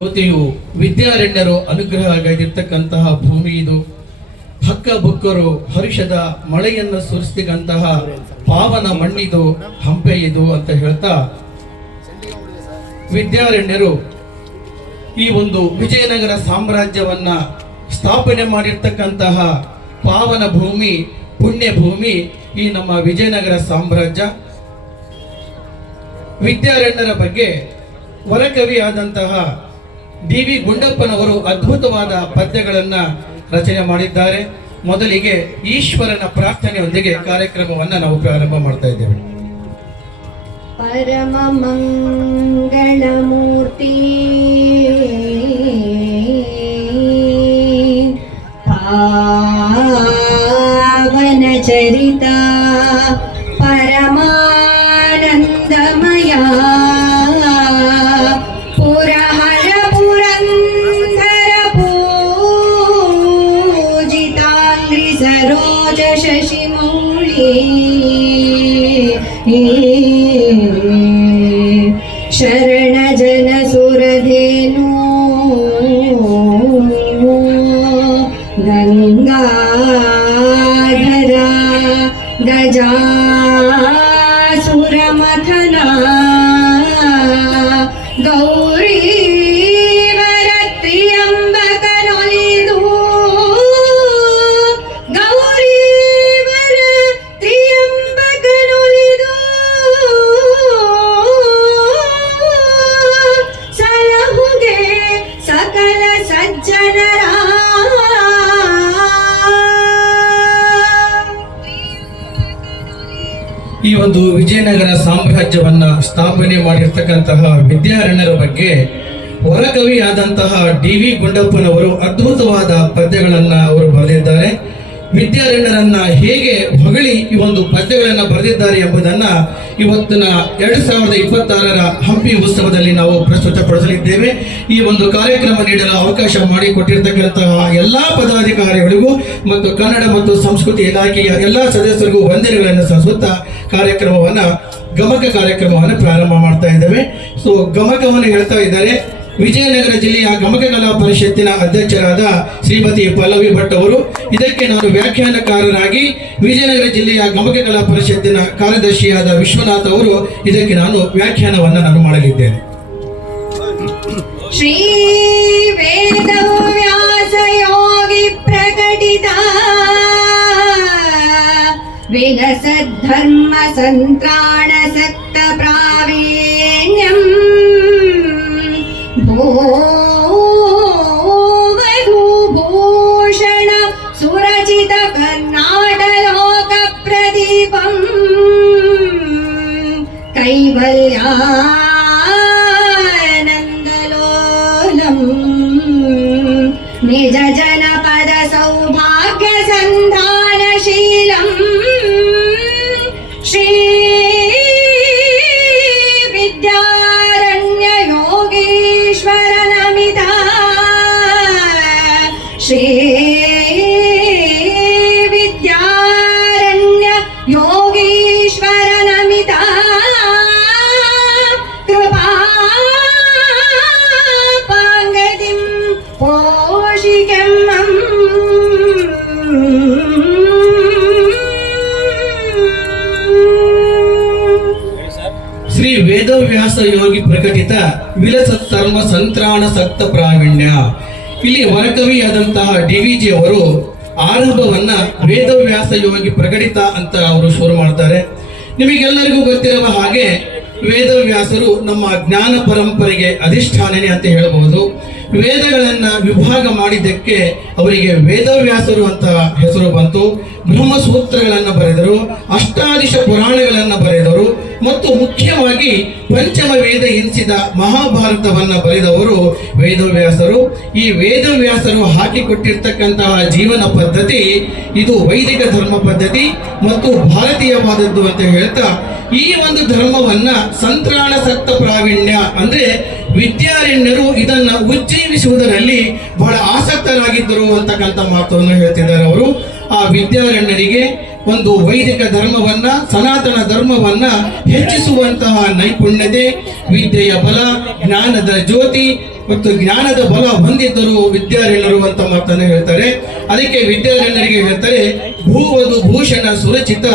ಜ್ಯೋತಿಯು ವಿದ್ಯಾರಣ್ಯರು ಅನುಗ್ರಹವಾಗಿರ್ತಕ್ಕಂತಹ ಭೂಮಿ ಇದು. ಹಕ್ಕ ಬುಕ್ಕರು ಹರುಷದ ಮಳೆಯನ್ನು ಸುರಿಸಿದಂತಹ ಪಾವನ ಮಣ್ಣಿದು, ಹಂಪೆ ಇದು ಅಂತ ಹೇಳ್ತಾ ವಿದ್ಯಾರಣ್ಯರು ಈ ಒಂದು ವಿಜಯನಗರ ಸಾಮ್ರಾಜ್ಯವನ್ನ ಸ್ಥಾಪನೆ ಮಾಡಿರ್ತಕ್ಕಂತಹ ಪಾವನ ಭೂಮಿ, ಪುಣ್ಯ ಭೂಮಿ ಈ ನಮ್ಮ ವಿಜಯನಗರ ಸಾಮ್ರಾಜ್ಯ. ವಿದ್ಯಾರಣ್ಯರ ಬಗ್ಗೆ ವರಕವಿ ಆದಂತಹ ಡಿ.ವಿ. ಗುಂಡಪ್ಪನವರು ಅದ್ಭುತವಾದ ಪದ್ಯಗಳನ್ನು ರಚನೆ ಮಾಡಿದ್ದಾರೆ. ಮೊದಲಿಗೆ ಈಶ್ವರನ ಪ್ರಾರ್ಥನೆಯೊಂದಿಗೆ ಕಾರ್ಯಕ್ರಮವನ್ನು ನಾವು ಪ್ರಾರಂಭ ಮಾಡ್ತಾ ಇದ್ದೇವೆ. ಪರಮ ಮಂಗಳಮೂರ್ತಿ ಪಾವನ ಚರಿತ ಪರಮಾನಂದಮಯ ಪುರಹರ ಪುರಂದರ ಪೂಜಿತಾಂಗ್ರಿ ಸರೋಜ ಶಶಿಮೌಳಿ ಶರಣ ಜನ ಸುರಧೇನು ಗಂಗಾಧರ ಗಜಾಸುರಮಥನ ಗೌರೀವರ ತ್ರಿಯಂಬಕನೊಲಿದು ಗೌರೀವರ ತ್ರಿಯಂಬಕನೊಲಿದು ಸಲಹುಗೆ ಸಕಲ ಸಜ್ಜನರ ಈ ಒಂದು ವಿಜಯನಗರ ಸಾಮ್ರಾಜ್ಯವನ್ನ ಸ್ಥಾಪನೆ ಮಾಡಿರ್ತಕ್ಕಂತಹ ವಿದ್ಯಾರಣ್ಯರ ಬಗ್ಗೆ ವರಕವಿ ಆದಂತಹ ಡಿ.ವಿ. ಗುಂಡಪ್ಪನವರು ಅದ್ಭುತವಾದ ಪದ್ಯಗಳನ್ನ ಅವರು ಬರೆದಿದ್ದಾರೆ. ವಿದ್ಯಾರಣ್ಯರನ್ನ ಹೇಗೆ ಹೊಗಳಿ ಈ ಒಂದು ಪದ್ಯಗಳನ್ನ ಬರೆದಿದ್ದಾರೆ ಎಂಬುದನ್ನ ಇವತ್ತಿನ 2026ರ ಹಂಪಿ ಉತ್ಸವದಲ್ಲಿ ನಾವು ಪ್ರಸ್ತುತಪಡಿಸಲಿದ್ದೇವೆ. ಈ ಒಂದು ಕಾರ್ಯಕ್ರಮ ನೀಡಲು ಅವಕಾಶ ಮಾಡಿಕೊಟ್ಟಿರ್ತಕ್ಕಂತಹ ಎಲ್ಲಾ ಪದಾಧಿಕಾರಿಗಳಿಗೂ ಮತ್ತು ಕನ್ನಡ ಮತ್ತು ಸಂಸ್ಕೃತಿ ಇಲಾಖೆಯ ಎಲ್ಲಾ ಸದಸ್ಯರಿಗೂ ವಂದನೆಗಳನ್ನು ಸಲ್ಲಿಸುತ್ತಾ ಗಮಕ ಕಾರ್ಯಕ್ರಮವನ್ನು ಪ್ರಾರಂಭ ಮಾಡ್ತಾ ಇದ್ದೇವೆ. ಸೊ ಗಮಕವನ್ನು ಹೇಳ್ತಾ ಇದ್ದಾರೆ ವಿಜಯನಗರ ಜಿಲ್ಲೆಯ ಗಮಕ ಕಲಾ ಪರಿಷತ್ತಿನ ಅಧ್ಯಕ್ಷರಾದ ಶ್ರೀಮತಿ ಪಲ್ಲವಿ ಭಟ್ ಅವರು. ಇದಕ್ಕೆ ನಾನು ವ್ಯಾಖ್ಯಾನಕಾರರಾಗಿ ವಿಜಯನಗರ ಜಿಲ್ಲೆಯ ಗಮಕ ಕಲಾ ಪರಿಷತ್ತಿನ ಕಾರ್ಯದರ್ಶಿಯಾದ ವಿಶ್ವನಾಥ್ ಅವರು ಇದಕ್ಕೆ ನಾನು ವ್ಯಾಖ್ಯಾನವನ್ನು ನಾನು ಮಾಡಲಿದ್ದೇನೆ. ಶ್ರೀ ವೇದ ವ್ಯಾಸ ಯೋಗಿ ಪ್ರಕಟಿತ ವಿಲಸದ್ಧರ್ಮ ಸಂತ್ರಾಣ ಸಕ್ತ ಪ್ರಾವೀಣ್ಯಂ ಭೂಷಣ ಸುರಚಿತ ಕರ್ನಾಟಲೋಕ ಪ್ರದೀಪಂ ಕೈವಲ್ಯಾನಂದಲೋಲಂ ನಿಜ ಜನಪದ ಸೌಭಾಗ್ಯ ಸಂಧಾನಶೀಲಂ ಶ್ರೀ ವಿದ್ಯಾರಣ್ಯ ಯೋಗೀಶ್ವರ ನಮಿತ ಶ್ರೀ ವಿದ್ಯಾರಣ್ಯ ಯೋಗೀಶ್ವರ ನಮಿತ ಕೃಪಾ ಪಾಂಗತಿಂ ಪೋಷಿಕೆಮ್ಮಂ ಶ್ರೀ ವೇದವ್ಯಾಸ ಯೋಗಿ ಪ್ರಕಟಿತ ವಿಲಸತ್ತರ್ಮ ಸಂತ್ರಾಣ ಸಕ್ತ ಪ್ರಾವೀಣ್ಯ. ಇಲ್ಲಿ ವರಕವಿಯಾದಂತಹ ಡಿ.ವಿ.ಜಿ. ಅವರು ಆರಂಭವನ್ನ ವೇದವ್ಯಾಸ ಯೋಗಿ ಪ್ರಕಟಿತ ಅಂತ ಅವರು ಶುರು ಮಾಡ್ತಾರೆ. ನಿಮಗೆಲ್ಲರಿಗೂ ಗೊತ್ತಿರುವ ಹಾಗೆ ವೇದವ್ಯಾಸರು ನಮ್ಮ ಜ್ಞಾನ ಪರಂಪರೆಗೆ ಅಧಿಷ್ಠಾನನೆ ಅಂತ ಹೇಳಬಹುದು. ವೇದಗಳನ್ನ ವಿಭಾಗ ಮಾಡಿದ್ದಕ್ಕೆ ಅವರಿಗೆ ವೇದವ್ಯಾಸರು ಅಂತ ಹೆಸರು ಬಂತು. ಬ್ರಹ್ಮಸೂತ್ರಗಳನ್ನು ಬರೆದರು, ಅಷ್ಟಾದಶ ಪುರಾಣಗಳನ್ನು ಬರೆದರು ಮತ್ತು ಮುಖ್ಯವಾಗಿ ಪಂಚಮ ವೇದ ಎನಿಸಿದ ಮಹಾಭಾರತವನ್ನ ಬರೆದವರು ವೇದವ್ಯಾಸರು. ಈ ವೇದವ್ಯಾಸರು ಹಾಕಿಕೊಟ್ಟಿರ್ತಕ್ಕಂತಹ ಜೀವನ ಪದ್ಧತಿ ಇದು ವೈದಿಕ ಧರ್ಮ ಪದ್ಧತಿ ಮತ್ತು ಭಾರತೀಯವಾದದ್ದು ಅಂತ ಹೇಳ್ತಾ ಈ ಒಂದು ಧರ್ಮವನ್ನ ಸಂತ್ರಾಣ ಸಕ್ತ ಪ್ರಾವೀಣ್ಯ ಅಂದ್ರೆ ವಿದ್ಯಾರಣ್ಯರು ಇದನ್ನ ಉಜ್ಜೀವಿಸುವುದರಲ್ಲಿ ಬಹಳ ಆಸಕ್ತರಾಗಿದ್ದರು ಅಂತಕ್ಕಂಥ ಮಾತನ್ನು ಹೇಳ್ತಿದ್ದಾರೆ ಅವರು. ಆ ವಿದ್ಯಾರಣ್ಯರಿಗೆ ಒಂದು ವೈದಿಕ ಧರ್ಮವನ್ನ, ಸನಾತನ ಧರ್ಮವನ್ನ ಹೆಚ್ಚಿಸುವಂತಹ ನೈಪುಣ್ಯತೆ, ವಿದ್ಯೆಯ ಬಲ, ಜ್ಞಾನದ ಜ್ಯೋತಿ ಮತ್ತು ಜ್ಞಾನದ ಬಲ ಹೊಂದಿದ್ದರು ವಿದ್ಯಾರಣ್ಯರು ಅಂತ ಮಾತನ್ನು ಹೇಳ್ತಾರೆ. ಅದಕ್ಕೆ ವಿದ್ಯಾರಣ್ಯರಿಗೆ ಹೇಳ್ತಾರೆ, ಭೂವದು ಭೂಷಣ ಸುರಚಿತ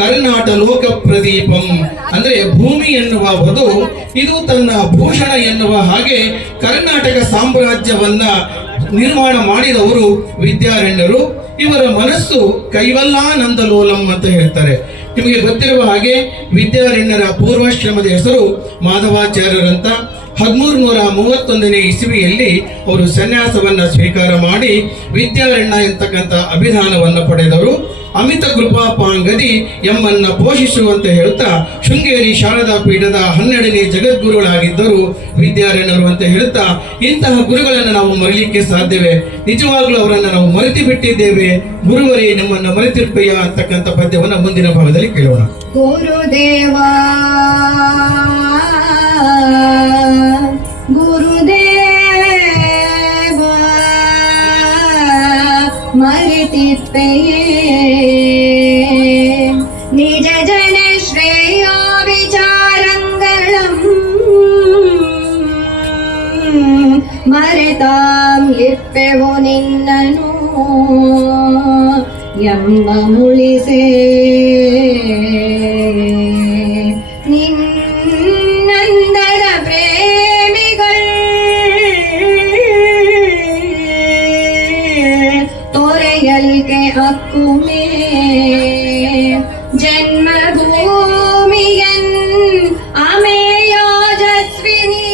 ಕರ್ನಾಟ ಲೋಕ ಪ್ರದೀಪಂ. ಅಂದ್ರೆ ಭೂಮಿ ಎನ್ನುವ ವಧು ಇದು ತನ್ನ ಭೂಷಣ ಎನ್ನುವ ಹಾಗೆ ಕರ್ನಾಟಕ ಸಾಮ್ರಾಜ್ಯವನ್ನ ನಿರ್ಮಾಣ ಮಾಡಿದವರು ವಿದ್ಯಾರಣ್ಯರು. ಇವರ ಮನಸ್ಸು ಕೈವಲ್ಲಾನಂದಲೋಲಂ ಅಂತ ಹೇಳ್ತಾರೆ. ನಿಮಗೆ ಗೊತ್ತಿರುವ ಹಾಗೆ ವಿದ್ಯಾರಣ್ಯರ ಪೂರ್ವಾಶ್ರಮದ ಹೆಸರು ಮಾಧವಾಚಾರ್ಯರಂತ. 1331 ಇಸವಿಯಲ್ಲಿ ಅವರು ಸನ್ಯಾಸವನ್ನ ಸ್ವೀಕಾರ ಮಾಡಿ ವಿದ್ಯಾರಣ್ಯ ಎಂತಕ್ಕಂಥ ಅಭಿಧಾನವನ್ನು ಪಡೆದವರು. ಅಮಿತ ಕೃಪಾಪಾಂಗದಿ ಎಮ್ಮನ್ನ ಪೋಷಿಸುವಂತ ಹೇಳ್ತಾ ಶೃಂಗೇರಿ ಶಾರದಾ ಪೀಠದ 12ನೇ ಜಗದ್ಗುರುಗಳಾಗಿದ್ದರು ವಿದ್ಯಾರಣ್ಯರು ಅಂತ ಹೇಳ್ತಾ, ಇಂತಹ ಗುರುಗಳನ್ನು ನಾವು ಮರೆಯಲಿಕ್ಕೆ ಸಾಧ್ಯವೇ? ನಿಜವಾಗ್ಲೂ ಅವರನ್ನು ನಾವು ಮರೆತು ಬಿಟ್ಟಿದ್ದೇವೆ. ಗುರುವರೇ ನಮ್ಮನ್ನ ಮರೆತಿರ್ಪಯ್ಯ ಅಂತಕ್ಕಂಥ ಪದ್ಯವನ್ನು ಮುಂದಿನ ಭಾಗದಲ್ಲಿ ಕೇಳೋಣ. ಗುರುದೇವ ಗುರುದೇವ ಮರೆತಿರ್ಪೆಯೇ ನಿಜ ಜನ ಶ್ರೇಯ ವಿಚಾರಂಗಳಂ ಮರೆತಾಂ ಇಪ್ಪೆವು ನಿನ್ನನು ಎಂಬ ಮುಳಿಸೇ ನಿನ್ನಂದರ ಪ್ರೇಮಿಗಳು ತೊರೆಯಲ್ಗೆ ಹಕ್ಕುಮೇ ಜನ್ಮಭೂಮಿಯನ್ ಅಮೇಯೋಜಸ್ವಿನಿ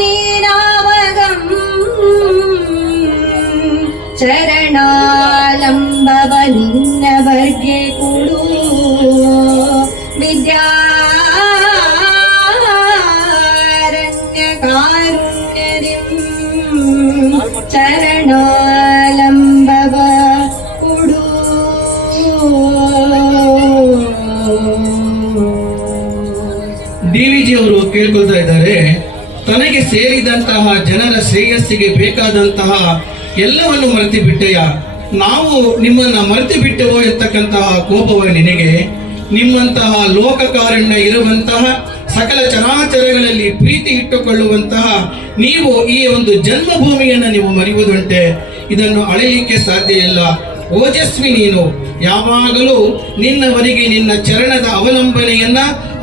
ನೀನಾವಗಂ ಚರಣಾಲಂಬವ ನಿನ್ನವರ್ಗೆ ಕೊಡು ವಿದ್ಯಾರಣ್ಯ ಕಾರುಣ್ಯದಿಂ ಚರಣಾಲಂಬವ ಕೊಡು. ಡಿ.ವಿ.ಜಿ ಅವರು ಕೇಳ್ಕೊಳ್ತಾ ಇದ್ದಾರೆ, ತನಗೆ ಸೇರಿದಂತಹ ಜನರ ಶ್ರೇಯಸ್ಸಿಗೆ ಬೇಕಾದಂತಹ ಎಲ್ಲವನ್ನು ಮರೆತು ಬಿಟ್ಟೆಯ, ನಾವು ನಿಮ್ಮನ್ನ ಮರೆತು ಬಿಟ್ಟೆವೋ ಎಂತಕ್ಕಂತಹ ಕೋಪವ ನಿನಗೆ? ನಿಮ್ಮಂತಹ ಲೋಕಕಾರಣ್ಯ ಇರುವಂತಹ ಸಕಲ ಚರಾಚರಗಳಲ್ಲಿ ಪ್ರೀತಿ ಇಟ್ಟುಕೊಳ್ಳುವಂತಹ ನೀವು ಈ ಒಂದು ಜನ್ಮಭೂಮಿಯನ್ನು ನೀವು ಮರೆಯುವುದುಂಟೆ? ಇದನ್ನು ಅಳೆಯಲಿಕ್ಕೆ ಸಾಧ್ಯ ಇಲ್ಲ. ಓಜಸ್ವಿ ನೀನು, ಯಾವಾಗಲೂ ನಿನ್ನವರಿಗೆ ನಿನ್ನ ಚರಣದ ಅವಲಂಬನೆಯನ್ನ,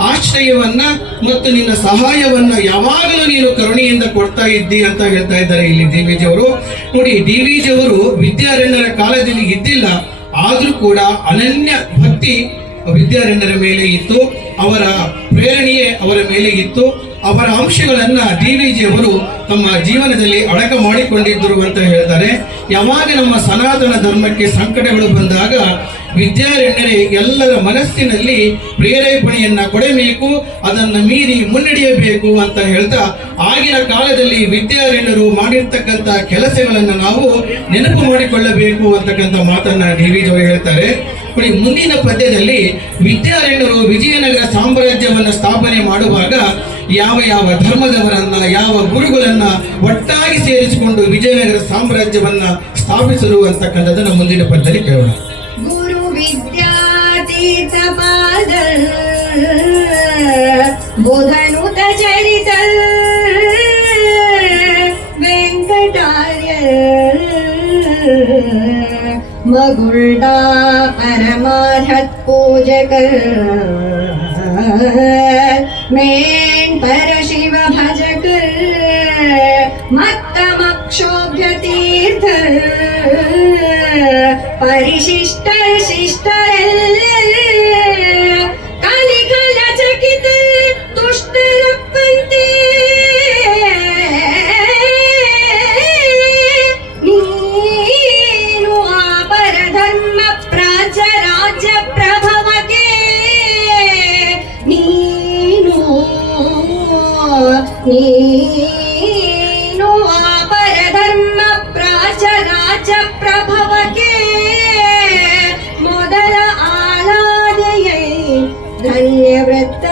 ಆಶ್ರಯವನ್ನ ಮತ್ತು ನಿನ್ನ ಸಹಾಯವನ್ನ ಯಾವಾಗಲೂ ನೀನು ಕರುಣೆಯಿಂದ ಕೊಡ್ತಾ ಇದ್ದಿ ಅಂತ ಹೇಳ್ತಾ ಇದ್ದಾರೆ ಇಲ್ಲಿ ಡಿ.ವಿ.ಜಿ ಅವರು. ನೋಡಿ, ಡಿ.ವಿ.ಜಿ ಅವರು ವಿದ್ಯಾರಣ್ಯರ ಕಾಲದಲ್ಲಿ ಇದ್ದಿಲ್ಲ, ಆದ್ರೂ ಕೂಡ ಅನನ್ಯ ಭಕ್ತಿ ವಿದ್ಯಾರಣ್ಯರ ಮೇಲೆ ಇತ್ತು, ಅವರ ಪ್ರೇರಣೆಯೇ ಅವರ ಮೇಲೆ ಇತ್ತು. ಅವರ ಅಂಶಗಳನ್ನ ಡಿ.ವಿ.ಜಿ ಅವರು ತಮ್ಮ ಜೀವನದಲ್ಲಿ ಅಡಕ ಮಾಡಿಕೊಂಡಿದ್ದರು ಅಂತ ಹೇಳ್ತಾರೆ. ಯಾವಾಗ ನಮ್ಮ ಸನಾತನ ಧರ್ಮಕ್ಕೆ ಸಂಕಟಗಳು ಬಂದಾಗ ವಿದ್ಯಾರಣ್ಯರೇ ಎಲ್ಲರ ಮನಸ್ಸಿನಲ್ಲಿ ಪ್ರೇರೇಪಣೆಯನ್ನ ಕೊಡಬೇಕು, ಅದನ್ನು ಮೀರಿ ಮುನ್ನಡೆಯಬೇಕು ಅಂತ ಹೇಳ್ತಾ ಆಗಿನ ಕಾಲದಲ್ಲಿ ವಿದ್ಯಾರಣ್ಯರು ಮಾಡಿರ್ತಕ್ಕಂಥ ಕೆಲಸಗಳನ್ನು ನಾವು ನೆನಪು ಮಾಡಿಕೊಳ್ಳಬೇಕು ಅಂತಕ್ಕಂಥ ಮಾತನ್ನ ಡಿ.ವಿ.ಜಿ ಅವರು ಹೇಳ್ತಾರೆ. ನೋಡಿ, ಮುಂದಿನ ಪದ್ಯದಲ್ಲಿ ವಿದ್ಯಾರಣ್ಯರು ವಿಜಯನಗರ ಸಾಮ್ರಾಜ್ಯವನ್ನ ಸ್ಥಾಪನೆ ಮಾಡುವಾಗ ಯಾವ ಯಾವ ಧರ್ಮದವರನ್ನ, ಯಾವ ಗುರುಗಳನ್ನ ಒಟ್ಟಾಗಿ ಸೇರಿಸಿಕೊಂಡು ವಿಜಯನಗರ ಸಾಮ್ರಾಜ್ಯವನ್ನ ಸ್ಥಾಪಿಸಲು ಅಂತಕ್ಕಂಥದ್ದನ್ನು ಮುಂದಿನ ಪದ್ಯದಲ್ಲಿ ಕೇಳೋಣ. ಗುರು ವಿದ್ಯಾತೀರ್ಥ ಪಾದ ಬೋಧನುತ ಚರಿತ ವೆಂಕಟಾರ್ಯ ಮಗುಳ್ಡಾ ಪರಮಾರ್ಹತ್ ಪೂಜಕ ಮೇನ್ ಪರಶಿವ ಭಜಕ ಮತ್ತಮಕ್ಷೋಭ್ಯ ತೀರ್ಥ ಪರಿಶಿಷ್ಟ ಶಿಷ್ಟರೆಲ್ಲ ಕಲಿಕಲ ಚಕಿತ ದುಷ್ಟರಪ್ಪಂತೆ ನೀನು ಆ ಪರಧರ್ಮ ಪ್ರಾಚ್ಯ ರಾಜ್ಯ ಪ್ರಭವಕ್ಕೆ ನೀನು ಆ ಪರಧರ್ಮ ಪ್ರಾಚ್ಯ ರಾಜ್ಯ ಪ್ರಭವಕ್ಕೆ ಮೊದಲ ಆಲಾದೆಯೇ ಧನ್ಯವ್ರತ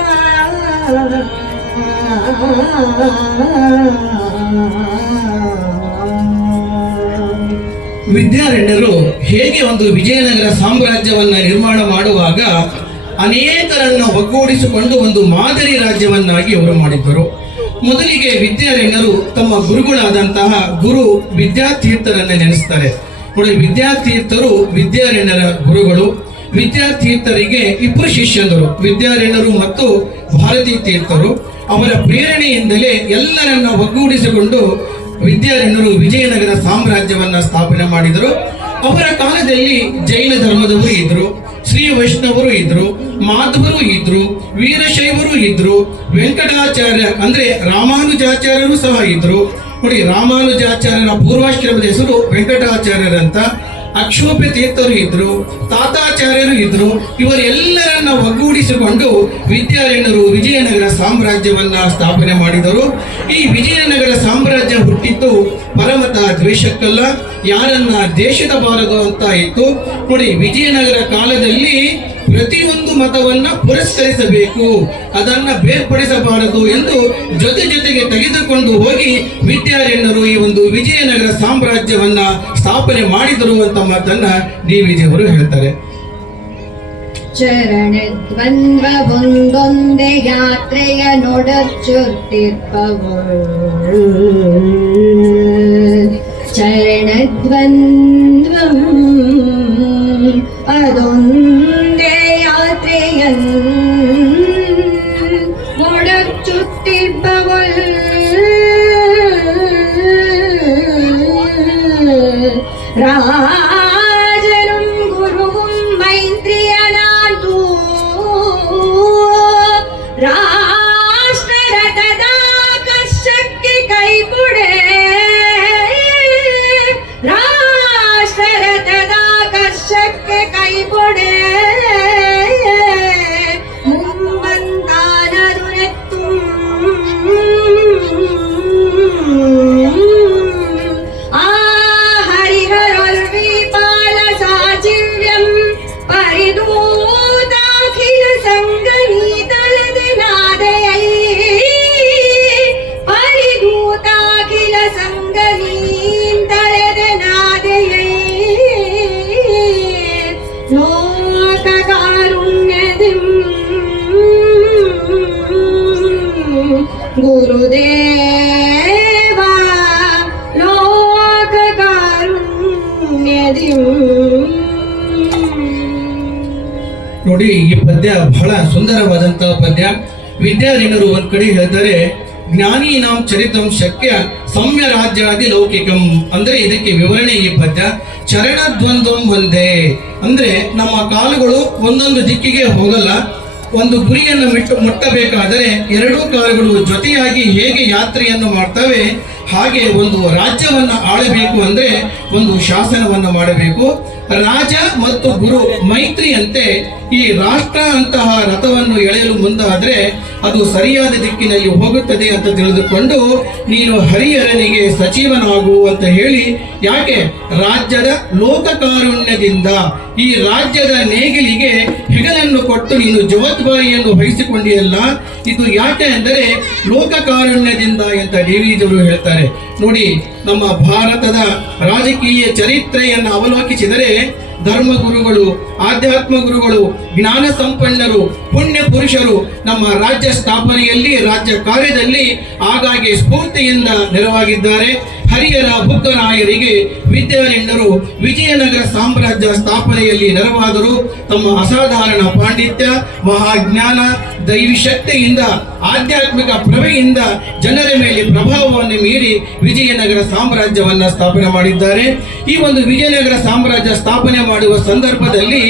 ವಿದ್ಯಾರಣ್ಯರು ಹೇಗೆ ಒಂದು ವಿಜಯನಗರ ಸಾಮ್ರಾಜ್ಯವನ್ನ ನಿರ್ಮಾಣ ಮಾಡುವಾಗ ಅನೇಕರನ್ನು ಒಗ್ಗೂಡಿಸಿಕೊಂಡು ಒಂದು ಮಾದರಿ ರಾಜ್ಯವನ್ನಾಗಿ ಅವರು ಮಾಡಿದ್ದರು. ಮೊದಲಿಗೆ ವಿದ್ಯಾರಣ್ಯರು ತಮ್ಮ ಗುರುಗಳಾದಂತಹ ಗುರು ವಿದ್ಯಾತೀರ್ಥರನ್ನ ನೆನೆಸ್ತಾರೆ. ನೋಡಿ, ವಿದ್ಯಾತೀರ್ಥರು ವಿದ್ಯಾರಣ್ಯರ ಗುರುಗಳು. ವಿದ್ಯಾತೀರ್ಥರಿಗೆ ಇಬ್ಬರು ಶಿಷ್ಯಂದರು, ವಿದ್ಯಾರಣ್ಯರು ಮತ್ತು ಭಾರತೀ ತೀರ್ಥರು. ಅವರ ಪ್ರೇರಣೆಯಿಂದಲೇ ಎಲ್ಲರನ್ನ ಒಗ್ಗೂಡಿಸಿಕೊಂಡು ವಿದ್ಯಾರಣ್ಯರು ವಿಜಯನಗರ ಸಾಮ್ರಾಜ್ಯವನ್ನ ಸ್ಥಾಪನೆ ಮಾಡಿದರು. ಅವರ ಕಾಲದಲ್ಲಿ ಜೈನ ಧರ್ಮದವರು ಇದ್ರು, ಶ್ರೀ ವೈಷ್ಣವರು ಇದ್ರು, ಮಾಧವರು ಇದ್ರು, ವೀರಶೈವರು ಇದ್ರು, ವೆಂಕಟಾಚಾರ್ಯ ಅಂದ್ರೆ ರಾಮಾನುಜಾಚಾರ್ಯರು ಸಹ ಇದ್ರು. ನೋಡಿ, ರಾಮಾನುಜಾಚಾರ್ಯರ ಪೂರ್ವಾಶ್ರಮದ ಹೆಸರು ವೆಂಕಟಾಚಾರ್ಯರಂತ. ಅಕ್ಷೋಭ್ಯ ತೀರ್ಥರು ಇದ್ರು, ತಾತಾಚಾರ್ಯರು ಇದ್ರು. ಇವರೆಲ್ಲರನ್ನ ಒಗ್ಗೂಡಿಸಿಕೊಂಡು ವಿದ್ಯಾರಣ್ಯರು ವಿಜಯನಗರ ಸಾಮ್ರಾಜ್ಯವನ್ನ ಸ್ಥಾಪನೆ ಮಾಡಿದರು. ಈ ವಿಜಯನಗರ ಸಾಮ್ರಾಜ್ಯ ಹುಟ್ಟಿದ್ದು ಪರಮತ ದ್ವೇಷಕ್ಕಲ್ಲ, ಯಾರನ್ನ ದೇಶದ ಬಾರದು ಅಂತ ಇತ್ತು. ನೋಡಿ, ವಿಜಯನಗರ ಕಾಲದಲ್ಲಿ ಪ್ರತಿಯೊಂದು ಮತವನ್ನ ಪುರಸ್ಕರಿಸಬೇಕು, ಅದನ್ನ ಬೇರ್ಪಡಿಸಬಾರದು ಎಂದು ಜೊತೆಗೆ ತೆಗೆದುಕೊಂಡು ಹೋಗಿ ವಿದ್ಯಾರಣ್ಯರು ಈ ಒಂದು ವಿಜಯನಗರ ಸಾಮ್ರಾಜ್ಯವನ್ನ ಸ್ಥಾಪನೆ ಮಾಡಿದರು ಅಂತ ಮಾತನ್ನ ಡಿ.ವಿ.ಜಿ. ಅವರು ಹೇಳ್ತಾರೆ. ಚರಣದ್ವಂದ್ವ ಒಂದೊಂದೇ ಯಾತ್ರೆಯ ನೋಡಚ್ಚುತ್ತಿಪ್ಪವಳು, ಚರಣದ್ವಂದ್ವಂ ಅದೊಂದೇ ಯಾತ್ರೆಯ ನೋಡಚ್ಚುತ್ತಿಪ್ಪವಳು, ರಾಜനും ഗുരുവും മൈത്രിയനാതു, രാഷ്ട്രരഥദാകർഷಕ್ಕೆ ಕೈಕೊಡೆ, ರಾಷ್ಟ್ರರಥದಾಕರ್ಷಕ್ಕೆ ಕೈಕೊಡೆ, മുമ്പന്താനരുനെത്തും ആ ഹരിഹരൊൽവിപാല സാചിവ്യം പരിദൂതാഖില സംഗമീതലದೆ നാദയൈ, ಪರಿದೂತಾಖಿಲ ಸಂಗಮೀತಲದೆ ನಾದಯೈ, ಲೋಕಕಾರುಣ್ಯದಿಂ ಗುರುದೇವ ಲೋಕಕಾರುಣ್ಯದಿಂ. ನೋಡಿ, ಈ ಪದ್ಯ ಬಹಳ ಸುಂದರವಾದಂತಹ ಪದ್ಯ. ವಿದ್ಯಾರಣ್ಯರು ಒಂದ್ ಕಡೆ ಹೇಳ್ತಾರೆ, ಜ್ಞಾನೀನಾಂ ಚರಿತಂ ಶಕ್ಯ ಸೌಮ್ಯ ರಾಜ್ಯಾದಿ ಲೌಕಿಕಂ. ಅಂದ್ರೆ ಇದಕ್ಕೆ ವಿವರಣೆ ಈ ಪದ್ಯ. ಚರಣದ್ವಂದ್ವಂ ಒಂದೇ ಅಂದ್ರೆ ನಮ್ಮ ಕಾಲುಗಳು ಒಂದೊಂದು ದಿಕ್ಕಿಗೆ ಹೋಗಲ್ಲ. ಒಂದು ಗುರಿಯನ್ನು ಮುಟ್ಟಬೇಕಾದರೆ ಎರಡೂ ಕಾಲುಗಳು ಜೊತೆಯಾಗಿ ಹೇಗೆ ಯಾತ್ರೆಯನ್ನು ಮಾಡ್ತವೆ, ಹಾಗೆ ಒಂದು ರಾಜ್ಯವನ್ನ ಆಳಬೇಕು ಅಂದ್ರೆ ಒಂದು ಶಾಸನವನ್ನು ಮಾಡಬೇಕು. ರಾಜ ಮತ್ತು ಗುರು ಮೈತ್ರಿಯಂತೆ ಈ ರಾಷ್ಟ್ರ ಅಂತಹ ರಥವನ್ನು ಎಳೆಯಲು ಮುಂದಾದ್ರೆ ಅದು ಸರಿಯಾದ ದಿಕ್ಕಿನಲ್ಲಿ ಹೋಗುತ್ತದೆ ಅಂತ ತಿಳಿದುಕೊಂಡು ನೀನು ಹರಿಹರನಿಗೆ ಸಚಿವನಾಗು ಅಂತ ಹೇಳಿ, ಯಾಕೆ ರಾಜ್ಯದ ಲೋಕಕಾರುಣ್ಯದಿಂದ ಈ ರಾಜ್ಯದ ನೇಗಿಲಿಗೆ ಹೆಗಲನ್ನು ಕೊಟ್ಟು ನೀನು ಜವಾಬ್ದಾರಿಯನ್ನು ವಹಿಸಿಕೊಂಡಿಯಲ್ಲ. ಇದು ಯಾಕೆ ಅಂದರೆ ಲೋಕಕಾರುಣ್ಯದಿಂದ ಅಂತ ಡಿ.ವಿ.ಜಿಯವರು ಹೇಳ್ತಾರೆ. ನೋಡಿ, ನಮ್ಮ ಭಾರತದ ರಾಜಕೀಯ ಚರಿತ್ರೆಯನ್ನು ಅವಲೋಕಿಸಿದರೆ ಧರ್ಮಗುರುಗಳು, ಆಧ್ಯಾತ್ಮ ಗುರುಗಳು, ಜ್ಞಾನ ಸಂಪನ್ನರು, ಪುಣ್ಯ ಪುರುಷರು ನಮ್ಮ ರಾಜ್ಯ ಸ್ಥಾಪನೆಯಲ್ಲಿ, ರಾಜ್ಯ ಕಾರ್ಯದಲ್ಲಿ ಆಗಾಗ್ಗೆ ಸ್ಫೂರ್ತಿಯಿಂದ ನೆರವಾಗಿದ್ದಾರೆ. ಹರಿಹರ ಬುಕ್ಕರಾಯರಿಗೆ ವಿದ್ಯಾರಣ್ಯರು ವಿಜಯನಗರ ಸಾಮ್ರಾಜ್ಯ ಸ್ಥಾಪನೆಯಲ್ಲಿ ನೆರವಾದರು. ತಮ್ಮ ಅಸಾಧಾರಣ ಪಾಂಡಿತ್ಯ, ಮಹಾಜ್ಞಾನ, ದೈವಿ ಶಕ್ತಿಯಿಂದ, ಆಧ್ಯಾತ್ಮಿಕ ಪ್ರಭೆಯಿಂದ ಜನರ ಮೇಲೆ ಪ್ರಭಾವವನ್ನು ಮೀರಿ ವಿಜಯನಗರ ಸಾಮ್ರಾಜ್ಯವನ್ನ ಸ್ಥಾಪನೆ ಮಾಡಿದ್ದಾರೆ. ಈ ಒಂದು ವಿಜಯನಗರ ಸಾಮ್ರಾಜ್ಯ ಸ್ಥಾಪನೆ ಮಾಡುವ ಸಂದರ್ಭದಲ್ಲಿ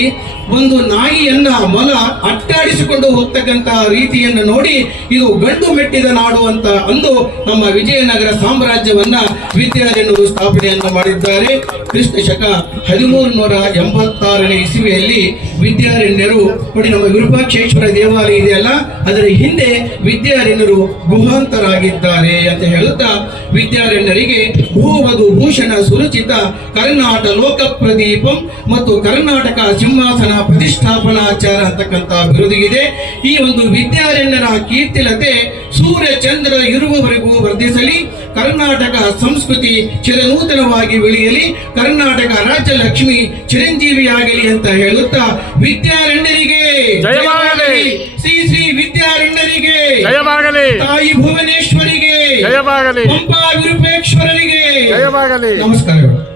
ಒಂದು ನಾಯಿಯನ್ನ ಮೊಲ ಅಟ್ಟಾಡಿಸಿಕೊಂಡು ಹೋಗ್ತಕ್ಕಂತಹ ರೀತಿಯನ್ನು ನೋಡಿ ಇದು ಗಂಡು ಮೆಟ್ಟಿದ ನಾಡು ಅಂತ ಅಂದು ನಮ್ಮ ವಿಜಯನಗರ ಸಾಮ್ರಾಜ್ಯವನ್ನ ವಿದ್ಯಾರಣ್ಯರು ಸ್ಥಾಪನೆಯನ್ನು ಮಾಡಿದ್ದಾರೆ. ಕ್ರಿಸ್ತ ಶಕ 1386ನೇ ಇಸವಿಯಲ್ಲಿ ವಿದ್ಯಾರಣ್ಯರು, ನೋಡಿ ನಮ್ಮ ವಿರೂಪಾಕ್ಷೇಶ್ವರ ದೇವಾಲಯ ಇದೆಯಲ್ಲ, ಅದರ ಹಿಂದೆ ವಿದ್ಯಾರಣ್ಯರು ಗುಹಾಂತರಾಗಿದ್ದಾರೆ ಅಂತ ಹೇಳುತ್ತಾ ವಿದ್ಯಾರಣ್ಯರಿಗೆ ಭೂವಧು ಭೂಷಣ ಸುರುಚಿತ ಕರ್ನಾಟಕ ಲೋಕ ಪ್ರದೀಪಂ ಮತ್ತು ಕರ್ನಾಟಕ ಸಿಂಹಾಸನ ಪ್ರತಿಷ್ಠಾಪನಾಚಾರ ಅಂತಕ್ಕಂಥ ಬಿರುದಿಗಿದೆ. ಈ ಒಂದು ವಿದ್ಯಾರಣ್ಯರ ಕೀರ್ತಿಲತೆ ಸೂರ್ಯ ಚಂದ್ರ ಇರುವವರೆಗೂ ವರ್ಧಿಸಲಿ, ಕರ್ನಾಟಕ ಸಂಸ್ಕೃತಿ ಚಿರನೂತನವಾಗಿ ಬೆಳೆಯಲಿ, ಕರ್ನಾಟಕ ರಾಜ್ಯ ಲಕ್ಷ್ಮಿ ಚಿರಂಜೀವಿಯಾಗಲಿ ಅಂತ ಹೇಳುತ್ತಾ ವಿದ್ಯಾರಣ್ಯರಿಗೆ ಜಯವಾಗಲಿ. ಶ್ರೀ ಶ್ರೀ ವಿದ್ಯಾರಣ್ಯರಿಗೆ ಜಯವಾಗಲಿ. ತಾಯಿ ಭುವನೇಶ್ವರಿಗೆ ಜಯವಾಗಲಿ. ಪಂಪಾ ವಿರೂಪೇಶ್ವರರಿಗೆ ಜಯವಾಗಲಿ. ನಮಸ್ಕಾರಗಳು.